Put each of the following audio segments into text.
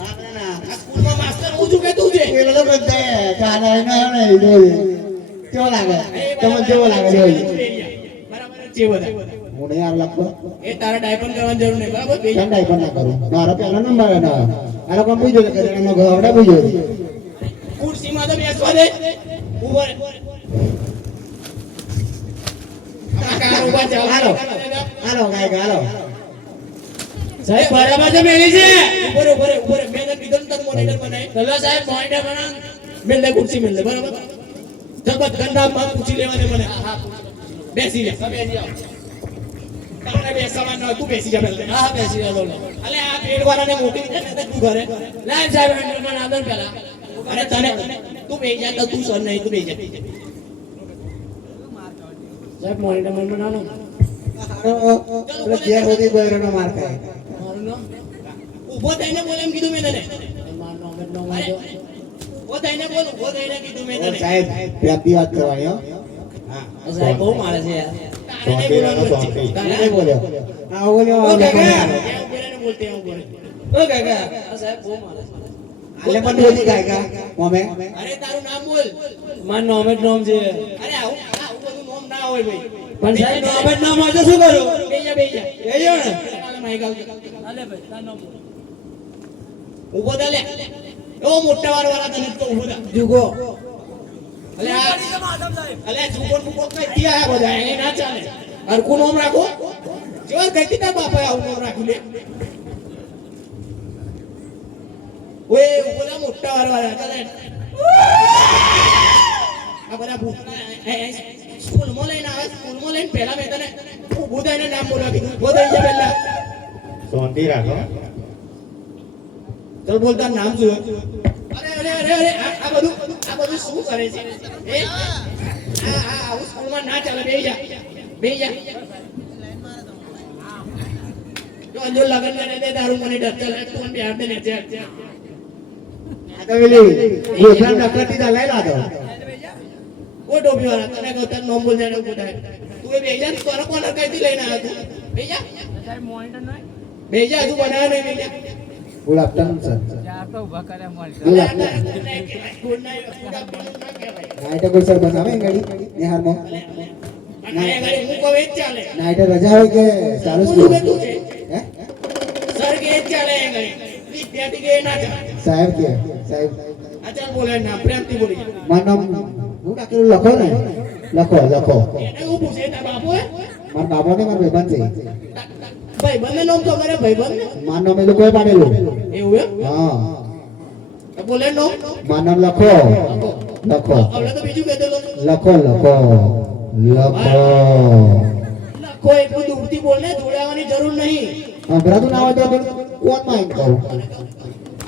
આપણે ના આ સ્કૂલમાં માસ્ટર હું છું કે તું છે પેલો તો બધા ચાલે ના જોઈ કેવો લાગે તમને કેવો લાગે જોઈ બરાબર છે બધા હું નહીં આવ લખતો એ તારા ડાયપન કરવાની જરૂર નહીં બરાબર કેમ ડાયપર ના કરું મારો પહેલો નંબર હે આ લોકો પૂછ્યો કે એનો ઘરડા પૂછ્યો ખુરશીમાં તો બેસવા દે ઉભો રહે કાકા ઉભા ચાલ હાલો હાલો ગાય હાલો સાહેબ બરાબર છે મેલી છે ઉભો રે મેં તને કીધું ને તને મોનિટર બનાય ચલો સાહેબ મોનિટર બના મેલ દે ખુરશી મેલ દે બરાબર જબત ગંદા માં પૂછી લેવાને મને હા બેસી જા બેસી જાઓ તારે બેસવા ન તું બેસી જા પહેલા હા બેસી જા બોલો અલે આ પેડ વાળાને મોટી છે ને તું ઘરે લાઈવ સાહેબ હેન્ડલ માં આદર પેલા અરે તને તું બેસી જા તો તું સર નહીં તું બેસી જા સાહેબ મોનિટર મન બનાવો પેલો ઘેર હોતી બહેરોનો માર ખાય મારું નામ ઉભો થઈને બોલ એમ કીધું મેં તને મારું નામ જ ન માજો ઉભો થઈને બોલ ઉભો થઈને કીધું મેં તને સાહેબ પ્યાપી વાત કરવાની હો હા સાહેબ બહુ મારે છે યાર તારે નહીં બોલવાનું હા બોલ્યો ઓ કાકા કેમ બોલે બોલતે હું બોલે ઓ કાકા આ સાહેબ બહુ મારે આલે પણ બોલી કાકા મોમે અરે તારું નામ બોલ મારું નામ જ નામ છે અરે આવું બધું નામ ના હોય ભાઈ પણ સાહેબ નામ જ નામ હોય તો શું કરું બેજા બેજો ને માઈક આવજો હાલે ભાઈ તારું નામ બોલ ઉભો થા લે ઓ મોટા વાળા તને તો ઉભો થા જુગો અલે જુગો મુકો કઈ દિયા હે બધા એને ના ચાલે હરકુ નામ રાખો જોર કઈ તા બાપા આવું નામ રાખી લે ઓએ ઉભો થા મોટા વાળા ચાલે આ બધા ભૂત સ્કૂલમાં લઈને આવે સ્કૂલમાં લઈને પહેલા મેં તને ઉભો થઈને નામ બોલવા કીધું ઉભો થઈ જા પહેલા શાંતિ રાખો ચલ બોલતા નામ શું અરે આ બધું શું કરે છે એ આવું સ્કૂલમાં ના ચાલે બેહી જા જો અંજો લગન કરે દે તારું મને ડર ચાલે તું મને બેહાડ દે ને આ તો વેલી ગોઠણ નકરતી દા લઈ લાતો ઓ ટોપી વાળા તને કહું તાર નામ બોલ જાને ઉભો થાય તું એ બેહી જા તું કોનો કોનો કઈથી લઈને આવ્યો તું બેહી જા સાહેબ મોનિટર નહીં બેહી જા તું બનાવ નહીં બેહી જા ફૂલ આપતા સર ચાર તો ઉભા કરે મોનિટર નાઈટ કોઈ સર બતાવે ગાડી નિહારમાં નાઈટ રજા હોય કે ચાલુ સ્કૂલ હે સર કે ચાલે વિદ્યાર્થી કે ના ચાલે સાહેબ કે સાહેબ આચાર બોલે ના પ્રેમથી બોલી મારું નામ હું કાકેલું લખો ને લખો એને હું પૂછે તાર બાપુ હે મારા બાબા ને મારા ભાઈબંધ છે ભાઈ બંને નામ તો કરે ભાઈ બંને મારું નામ એ લોકોએ પાડેલું એવું એમ હા તો બોલે નો મારું નામ લખો હવે તો બીજું કહેતો લખો લખો એટલું દૂરથી બોલ ને જોડાવાની જરૂર નહીં હમણાં ના હોય તો કોણ માઇન્ડ કહું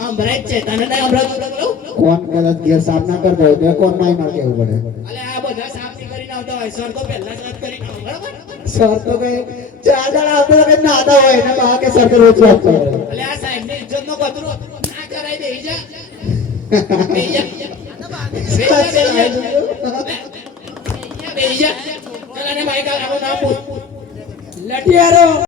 સંભળાય જ છે તને નહીં સંભળાતું તો કહું કોણ કદાચ ઘેર સાફ ના કરતો હોય તો કોણ માઇન્ડ માર કેવું પડે અલે આ બધા સાફ થી કરીને આવતા હોય સર તો પહેલા સાફ કરીને આવે બરાબર સર તો કઈ ચાર જણા આવતો તો કઈ નાતા હોય ને બા કે સર તો રોજ આપતો અલે આ સાહેબ ની ઇજ્જત નો કચરો ના કરાય દે જા બે